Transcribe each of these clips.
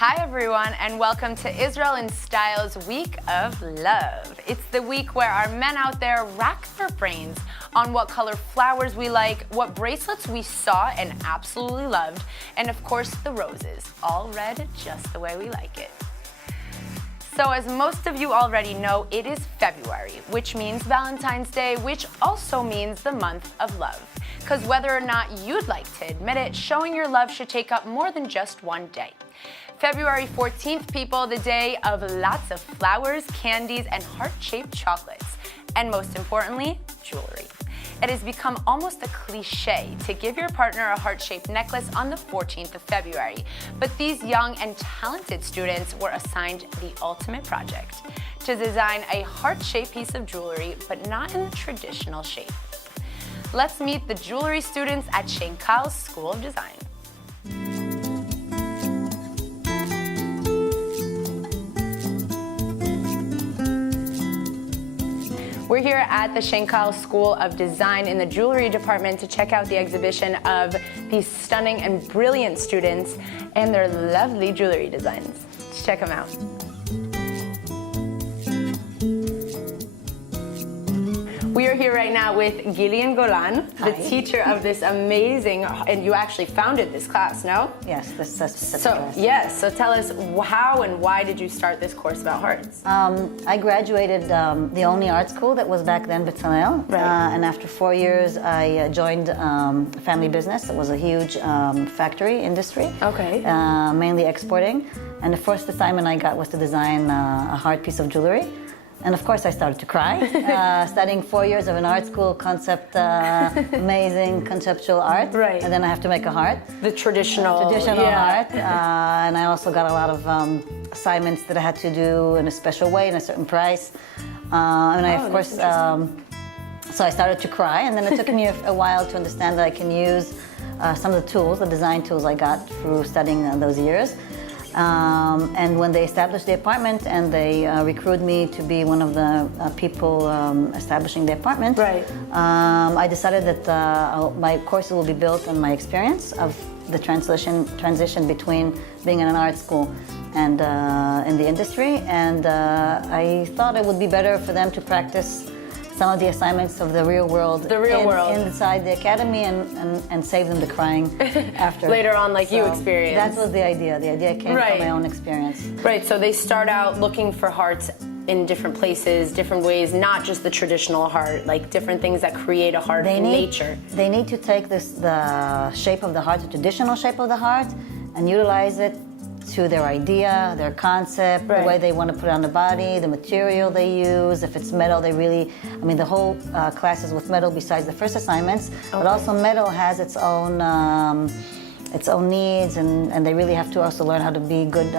Hi everyone, and welcome to Israel in Style's Week of Love. It's the week where our men out there rack their brains on what color flowers we like, what bracelets we saw and absolutely loved, and of course the roses, all red just the way we like it. So as most of you already know, it is February, which means Valentine's Day, which also means the month of love. Because whether or not you'd like to admit it, showing your love should take up more than just one day. February 14th, people, the day of lots of flowers, candies, and heart-shaped chocolates. And most importantly, jewelry. It has become almost a cliche to give your partner a heart-shaped necklace on the 14th of February. But these young and talented students were assigned the ultimate project: to design a heart-shaped piece of jewelry, but not in the traditional shape. Let's meet the jewelry students at Symmetrical School of Design. We're here at the Symmetrical School of Design in the jewelry department to check out the exhibition of these stunning and brilliant students and their lovely jewelry designs. Let's check them out. We are here right now with Gillian Golan, the teacher of this amazing, and you actually founded this class, no? Yes, this specific class. Yes, so tell us how and why did you start this course about hearts? I graduated the only art school that was back then, Metalsmithing. Right. And after 4 years, I joined a family business. It was a huge factory industry. Okay. Mainly exporting. And the first assignment I got was to design a heart piece of jewelry. And of course I started to cry, studying 4 years of an art school, amazing conceptual art. Right. And then I have to make a heart. The traditional heart. And I also got a lot of assignments that I had to do in a special way, in a certain price. So I started to cry, and then it took me a while to understand that I can use some of the tools, the design tools I got through studying those years. And when they established the apartment and they recruited me to be one of the people establishing the apartment, right. I decided that my courses will be built on my experience of the transition between being in an art school and in the industry. And I thought it would be better for them to practice some of the assignments of the real world, inside the academy, and save them the crying after. Later on, like you experienced. That was the idea. The idea came from my own experience. Right, so they start out looking for hearts in different places, different ways, not just the traditional heart, like different things that create a heart in nature. They need to take the shape of the heart, the traditional shape of the heart, and utilize it to their idea, their concept, the way they want to put it on the body, the material they use. If it's metal, the whole class is with metal besides the first assignments, but also metal has its own needs, and they really have to also learn how to be good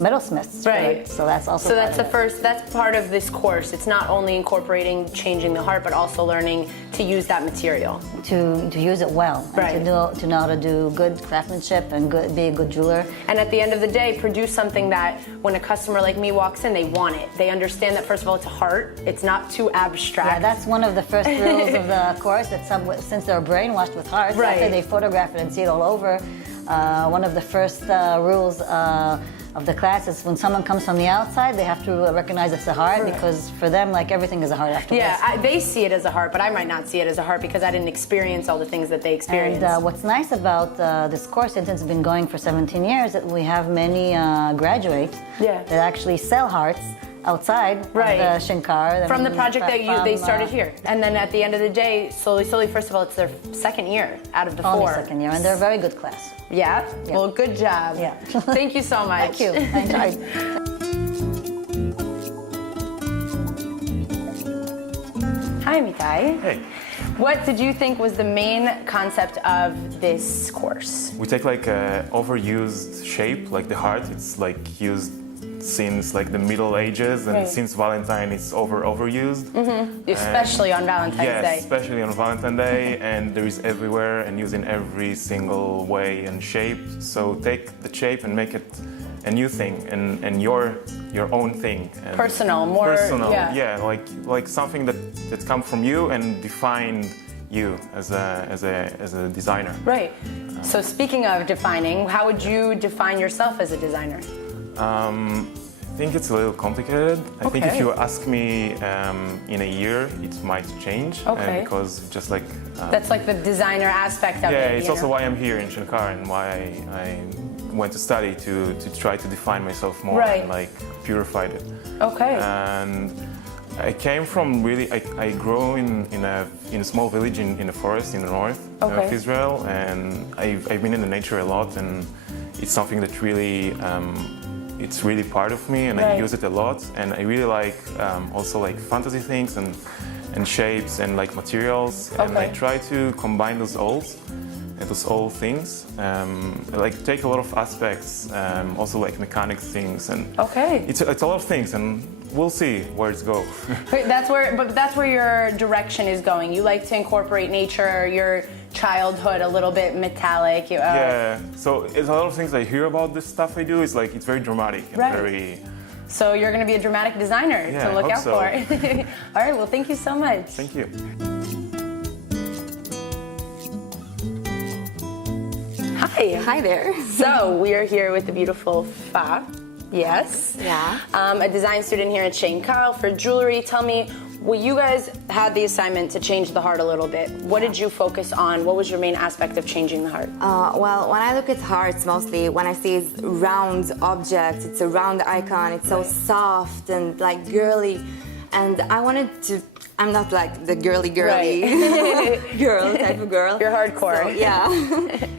metalsmiths. Right. So that's also that's part of this course. It's not only incorporating changing the heart, but also learning to use that material. To use it well, right. And to know how to do good craftsmanship and be a good jeweler. And at the end of the day, produce something that when a customer like me walks in, they want it. They understand that, first of all, it's a heart. It's not too abstract. Yeah, that's one of the first rules of the course, that since they're brainwashed with hearts, after they photograph it and see it all over, one of the first rules of the class is when someone comes from the outside, they have to recognize it's a heart, because for them, like, everything is a heart afterwards. Yeah, they see it as a heart, but I might not see it as a heart because I didn't experience all the things that they experienced. And what's nice about this course, since it's been going for 17 years, that we have many graduates that actually sell hearts outside of the Shinkar. From the project that they started here. And then at the end of the day, slowly, first of all, it's their second year out of the only 4. Second year, and they're a very good class. Yeah? Well, good job. Yeah. Thank you so much. Thank you. I enjoyed. Hi, Mitai. Hey. What did you think was the main concept of this course? We take like a overused shape, like the heart. It's like used since like the Middle Ages, and since Valentine it's overused. Especially on Valentine's Day. Yes, especially on Valentine's Day, and there is everywhere and used in every single way and shape. So take the shape and make it a new thing and your own thing. And personal, personal, yeah, like something that comes from you and define you as a designer. Right. So speaking of defining, how would you define yourself as a designer? I think it's a little complicated. I think if you ask me in a year, it might change. Okay. Because just like... That's like the designer aspect of it. Yeah, it's also know? why I'm here in Shankar and why I went to study to try to define myself more and like purified it. Okay. And I came from really, I grew in a small village in the forest in the north of Israel, and I've been in the nature a lot, and it's something that really, it's really part of me, and I use it a lot, and I really like also like fantasy things and shapes and like materials, and I try to combine those old things, like take a lot of aspects, also like mechanics things, and it's a lot of things, and we'll see where it's go. That's where your direction is going. You like to incorporate nature, your childhood, a little bit metallic. Yeah, so it's a lot of things I hear about this stuff I do. It's like it's very dramatic and very. So you're going to be a dramatic designer to look out for. All right, well, thank you so much. Thank you. Hi. Hi there. So we are here with the beautiful Fa. Yes. Yeah. A design student here at Shankar for jewelry. Tell me, well, you guys had the assignment to change the heart a little bit. What did you focus on? What was your main aspect of changing the heart? Well, when I look at hearts, mostly when I see it's round object, it's a round icon, it's so soft and like girly, and I wanted to. I'm not like the girly girl type of girl. You're hardcore. So, yeah.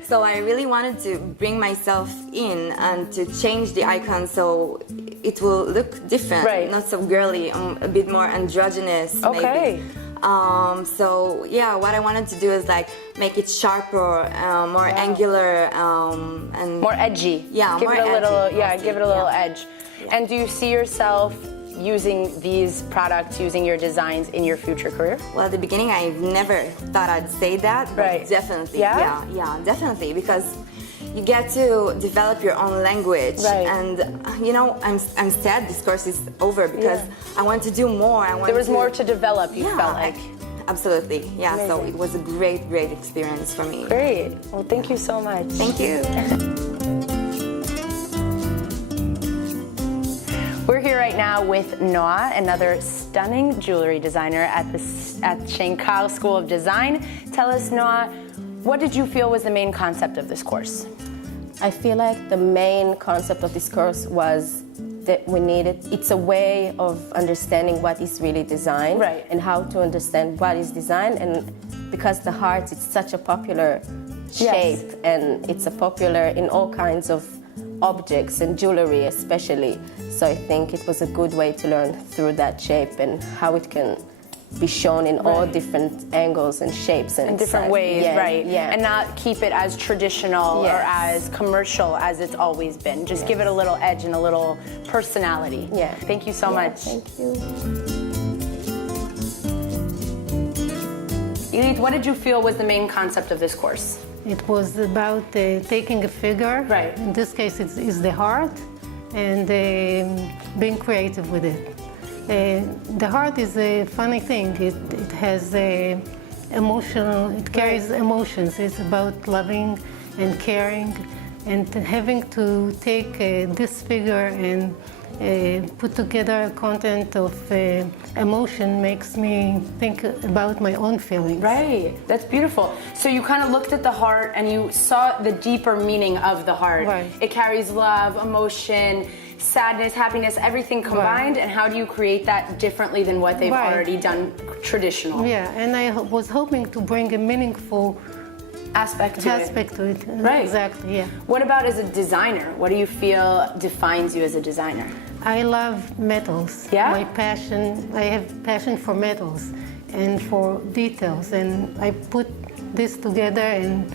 So I really wanted to bring myself in and to change the icon so it will look different, not so girly, a bit more androgynous maybe. So yeah, what I wanted to do is like make it sharper, more angular, and more edgy. Yeah, give more it a little. edgy, Yeah, mostly, give it a little edge. Yeah. And do you see yourself using these products, using your designs in your future career? Well, at the beginning, I never thought I'd say that, but definitely, yeah, definitely, because you get to develop your own language, and you know, I'm sad this course is over because I want to do more. There was more to develop. You felt like. Absolutely, yeah. Amazing. So it was a great experience for me. Great. Well, thank you so much. Thank you. We're here right now with Noah, another stunning jewelry designer at Shankar School of Design. Tell us, Noah, what did you feel was the main concept of this course? I feel like the main concept of this course was that it's a way of understanding what is really design and how to understand what is design, and because the heart is such a popular shape and it's a popular in all kinds of objects and jewelry especially, so I think it was a good way to learn through that shape and how it can be shown in all different angles and shapes and different ways, Yeah. And not keep it as traditional or as commercial as it's always been. Just give it a little edge and a little personality. Yeah. Thank you so much. Thank you. Edith, what did you feel was the main concept of this course? It was about taking a figure, in this case it's the heart, and being creative with it. The heart is a funny thing. It has emotional, it carries emotions. It's about loving and caring, and having to take this figure and put together content of emotion makes me think about my own feelings. Right, that's beautiful. So you kind of looked at the heart and you saw the deeper meaning of the heart. Right. It carries love, emotion, sadness, happiness, everything combined. And how do you create that differently than what they've already done traditional? Yeah, and I was hoping to bring a meaningful aspect to it. Right. Exactly, yeah. What about as a designer? What do you feel defines you as a designer? I love metals. Yeah? My passion, I have passion for metals and for details, and I put this together and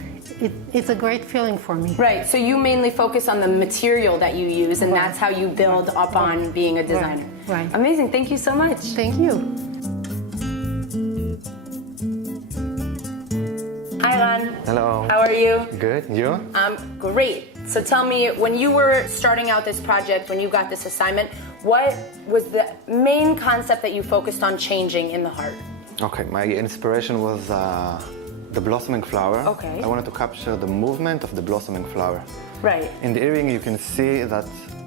it's a great feeling for me. Right, so you mainly focus on the material that you use, and that's how you build up on being a designer. Right. Amazing, thank you so much. Thank you. Hi, Ron. Hello. How are you? Good. You? I'm great. So tell me, when you were starting out this project, when you got this assignment, what was the main concept that you focused on changing in the heart? Okay, my inspiration was the blossoming flower. Okay. I wanted to capture the movement of the blossoming flower. Right. In the earring, you can see that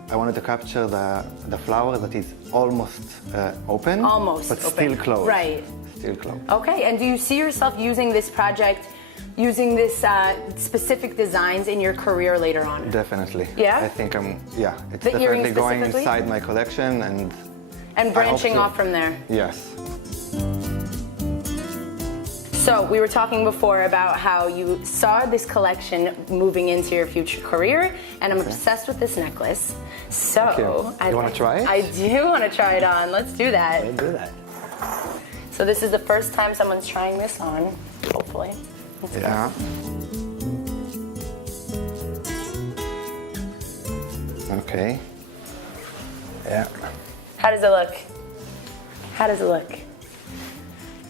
I wanted to capture the flower that is almost open, but still closed. Right. Still closed. Okay, and do you see yourself using this project, using this specific designs in your career later on? Definitely. Yeah? I think it's The earrings definitely going specifically? inside my collection and Branching off from there. Yes. So we were talking before about how you saw this collection moving into your future career, and I'm obsessed with this necklace. So you want to try it? I do want to try it on. Let's do that. Let's do that. So this is the first time someone's trying this on, hopefully. Yeah. Okay. Yeah. How does it look? How does it look?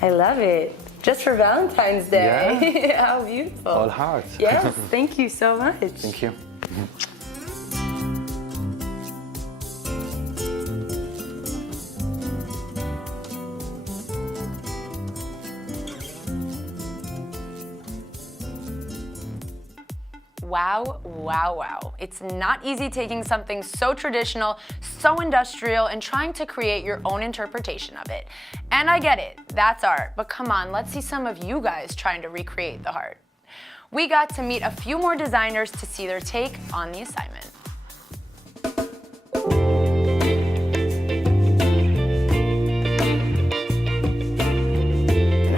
I love it. Just for Valentine's Day. Yeah. How beautiful. All hearts. Yes, thank you so much. Thank you. Wow, wow, wow. It's not easy taking something so traditional, so industrial, and trying to create your own interpretation of it. And I get it, that's art, but come on, let's see some of you guys trying to recreate the heart. We got to meet a few more designers to see their take on the assignment.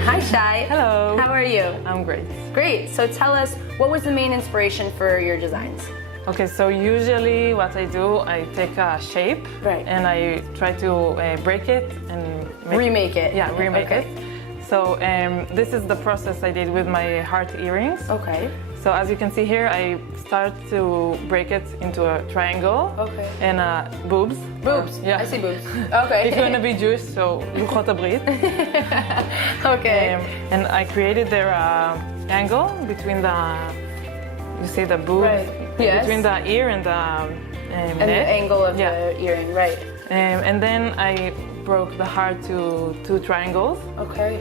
Hi, Shai. Hello. How are you? I'm great. Great. So tell us, what was the main inspiration for your designs? Okay, so usually what I do, I take a shape and I try to break it and remake it. Yeah, remake it. So this is the process I did with my heart earrings. Okay. So as you can see here, I start to break it into a triangle and boobs. Boobs. Yeah. I see boobs. Okay. If you want to be Jewish, so luchot habrit. Okay. And I created their angle between you see the boobs, between the ear and the and the angle of the earring, right? And then I broke the heart to 2 triangles. Okay.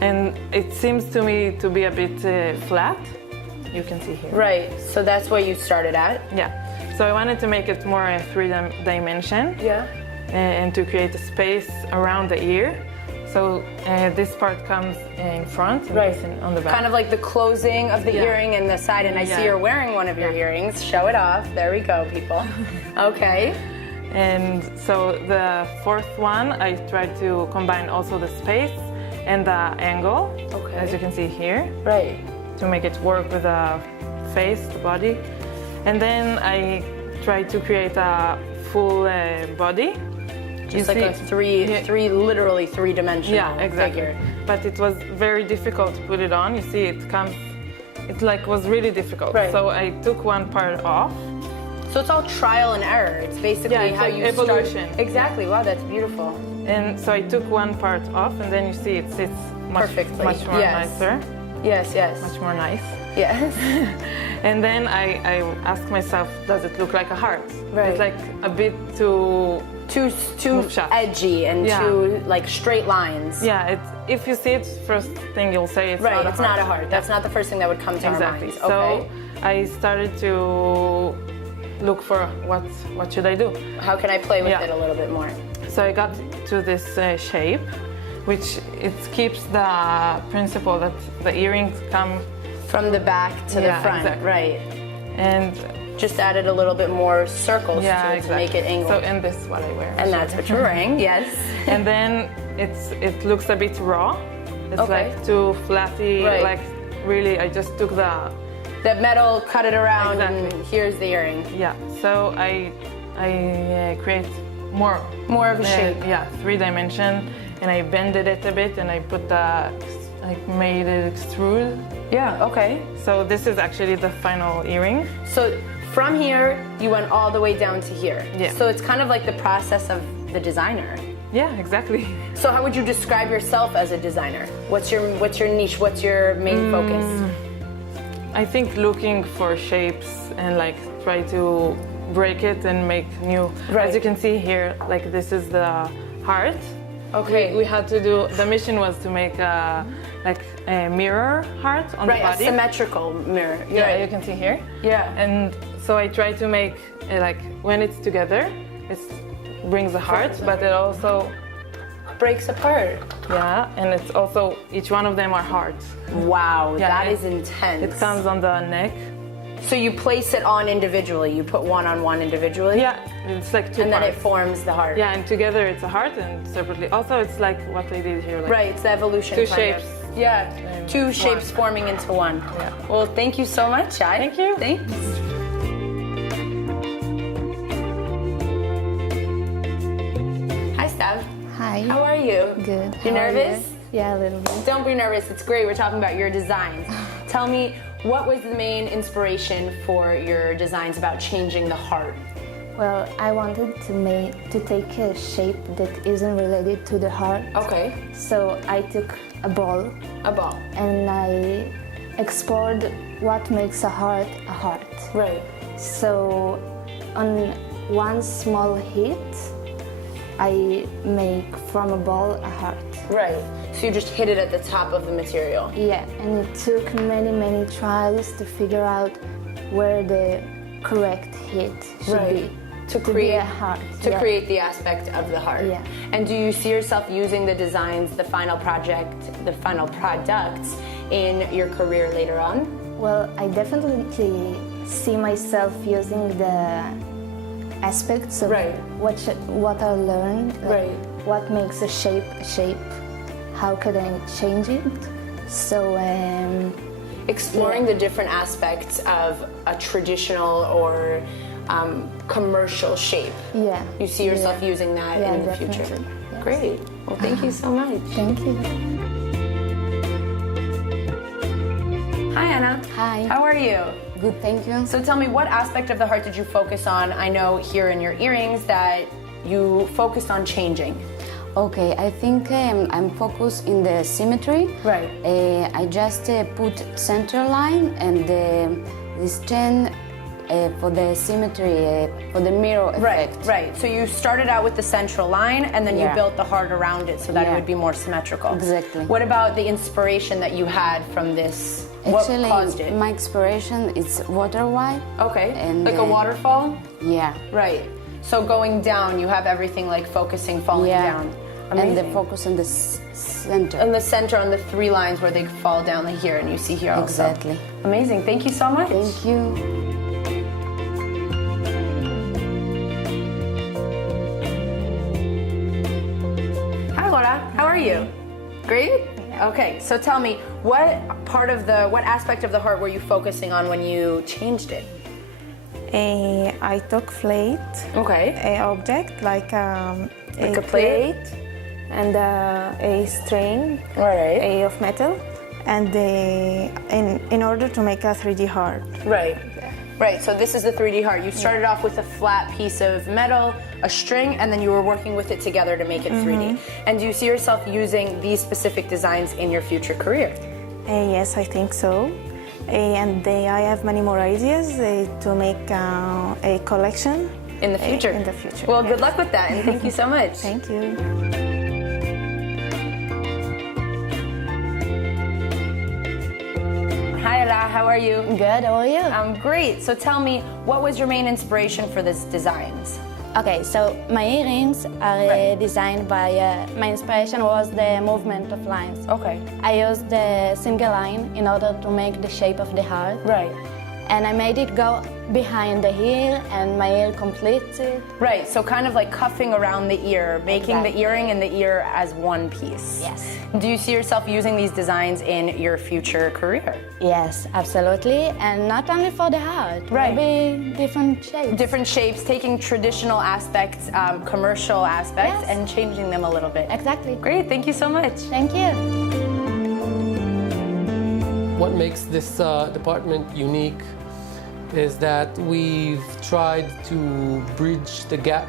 And it seems to me to be a bit flat. You can see here. Right. So that's what you started at. Yeah. So I wanted to make it more a 3-dimension. Yeah. And to create a space around the ear. So this part comes in front and this on the back. Kind of like the closing of the earring and the side. And I see you're wearing one of your earrings. Show it off. There we go, people. Okay. And so the 4th one, I tried to combine also the space and the angle, as you can see here. Right. To make it work with the face, the body. And then I tried to create a full body. Just like a literally three-dimensional figure. But it was very difficult to put it on. You see, it was really difficult. Right. So I took one part off. So it's all trial and error. It's basically how you evolution. Start. Exactly. Wow, that's beautiful. And so I took one part off, and then you see it sits much more nicer. Yes, yes. Much more nice. Yes. And then I asked myself, does it look like a heart? Right. It's like a bit too edgy and too like straight lines. Yeah, if you see it, first thing you'll say it's not a heart. It's not a heart. That's not the first thing that would come to our minds. Okay. So I started to look for what should I do? How can I play with it a little bit more? So I got to this shape, which it keeps the principle that the earrings come from the back to the front, right? And just added a little bit more circles to make it angled. So and this is what I wear. And that's what you're wearing, yes. And then it looks a bit raw. It's like too flatty. Like really, I just took the metal, cut it around, and here's the earring. Yeah. So I create more of a shape. Yeah, 3-dimension, and I bended it a bit, and I made it extrude. Yeah. Okay. So this is actually the final earring. So from here, you went all the way down to here. Yeah. So it's kind of like the process of the designer. Yeah, exactly. So how would you describe yourself as a designer? What's your niche? What's your main focus? I think looking for shapes and like try to break it and make new. As you can see here, like this is the heart. Okay. We had to do, the mission was to make like a mirror heart on the body. Right, a symmetrical mirror. Yeah, you can see here. Yeah. And so I try to make like when it's together, it brings a heart, but it also breaks apart. Yeah, and it's also each one of them are hearts. Wow, Yeah, that is intense. It comes on the neck. So you place it on individually. You put one on one individually. Yeah, it's like two and parts. then it forms the heart. Yeah, and together it's a heart, and separately also it's like what they did here. Like Right, it's the evolution. two kind shapes. of. Yeah, two shapes forming into one. Yeah. Well, thank you so much, Shai. Thank you. Thanks. Hi, Stav. Hi. How are you? Good. You How are nervous? Yeah, a little bit. Don't be nervous. It's great. We're talking about your designs. Tell me, what was the main inspiration for your designs about changing the heart? Well, I wanted to take a shape that isn't related to the heart. Okay. So I took a ball. A ball. And I explored what makes a heart a heart. Right. So on one small hit, I make from a ball a heart. Right. So you just hit it at the top of the material. Yeah, and it took many, many trials to figure out where the correct hit should be. To be create a heart. To Yeah. create the aspect of the heart. Yeah. And do you see yourself using the designs, the final project, the final products in your career later on? Well, I definitely see myself using the aspects of what I learned, like what makes a shape, how could I change it? So exploring the different aspects of a traditional or commercial shape. Yeah. You see yourself using that in the future. Yes. Great. Well, thank you so much. Thank you. Hi, Anna. Hi. How are you? Good, thank you. So tell me, what aspect of the heart did you focus on? I know here in your earrings that you focused on changing. Okay, I think I'm focused in the symmetry. Right. I just put center line and this chain for the symmetry, for the mirror effect. Right. So you started out with the central line and then you built the heart around it so that it would be more symmetrical. Exactly. What about the inspiration that you had from this? Actually, what caused it? my inspiration is water white. Okay. And, like a waterfall? Yeah. Right. So going down, you have everything like focusing, falling down. Amazing. And the focus on the center. In the center, on the three lines where they fall down like here, and you see here also. Exactly. Amazing. Thank you so much. Thank you. Hi, Laura. How are you? Great? Okay, so tell me, what aspect of the heart were you focusing on when you changed it? I took plate, a object like a plate and a string of metal, and in order to make a 3D heart. Right, so this is the 3D heart. You started off with a flat piece of metal, a string, and then you were working with it together to make it 3D. And do you see yourself using these specific designs in your future career? Yes, I think so. And I have many more ideas to make a collection. In the future? In the future. Well, good luck with that, and thank you so much. Thank you. Hi, Ella. How are you? Good, how are you? I'm great. So tell me, what was your main inspiration for these designs? Okay, so my earrings are designed by, my inspiration was the movement of lines. Okay. I used the single line in order to make the shape of the heart. Right. And I made it go behind the ear, and my ear completes it. Right, so kind of like cuffing around the ear, making the earring and the ear as one piece. Yes. Do you see yourself using these designs in your future career? Yes, absolutely, and not only for the heart, maybe different shapes. Different shapes, taking traditional aspects, commercial aspects, and changing them a little bit. Exactly. Great, thank you so much. Thank you. What makes this department unique is that we've tried to bridge the gap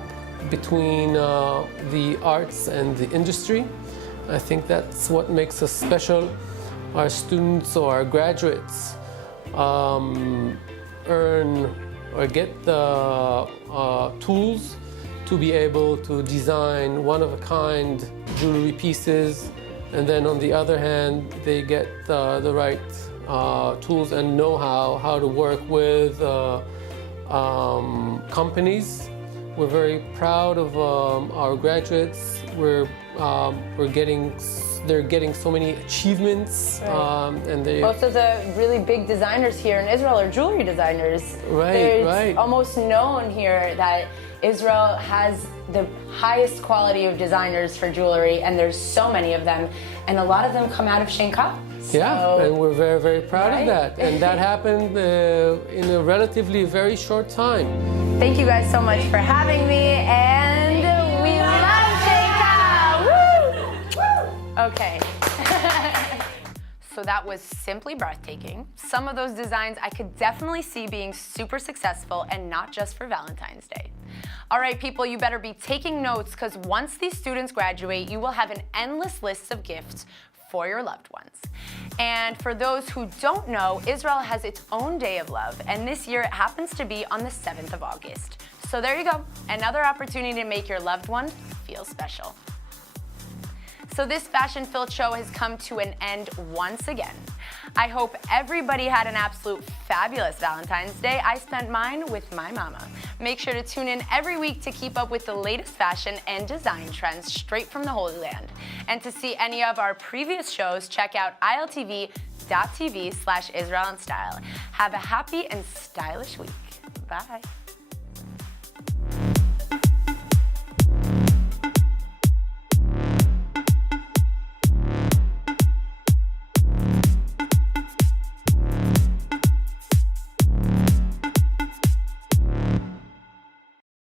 between the arts and the industry. I think that's what makes us special. Our students or our graduates earn or get the tools to be able to design one-of-a-kind jewelry pieces, and then on the other hand, they get the right tools and know-how how to work with companies. We're very proud of our graduates. They're getting so many achievements, and most of the really big designers here in Israel are jewelry designers. It's almost known here that Israel has the highest quality of designers for jewelry, and there's so many of them, and a lot of them come out of Shenka. Yeah, and we're very, very proud of that. And that happened in a relatively very short time. Thank you guys so much for having me, and we love Shenka! Woo! Okay. So that was simply breathtaking. Some of those designs I could definitely see being super successful, and not just for Valentine's Day. All right, people, you better be taking notes, because once these students graduate, you will have an endless list of gifts for your loved ones. And for those who don't know, Israel has its own day of love, and this year it happens to be on the 7th of August. So there you go, another opportunity to make your loved one feel special. So this fashion-filled show has come to an end once again. I hope everybody had an absolute fabulous Valentine's Day. I spent mine with my mama. Make sure to tune in every week to keep up with the latest fashion and design trends straight from the Holy Land. And to see any of our previous shows, check out iltv.tv/IsraelInStyle. Have a happy and stylish week. Bye.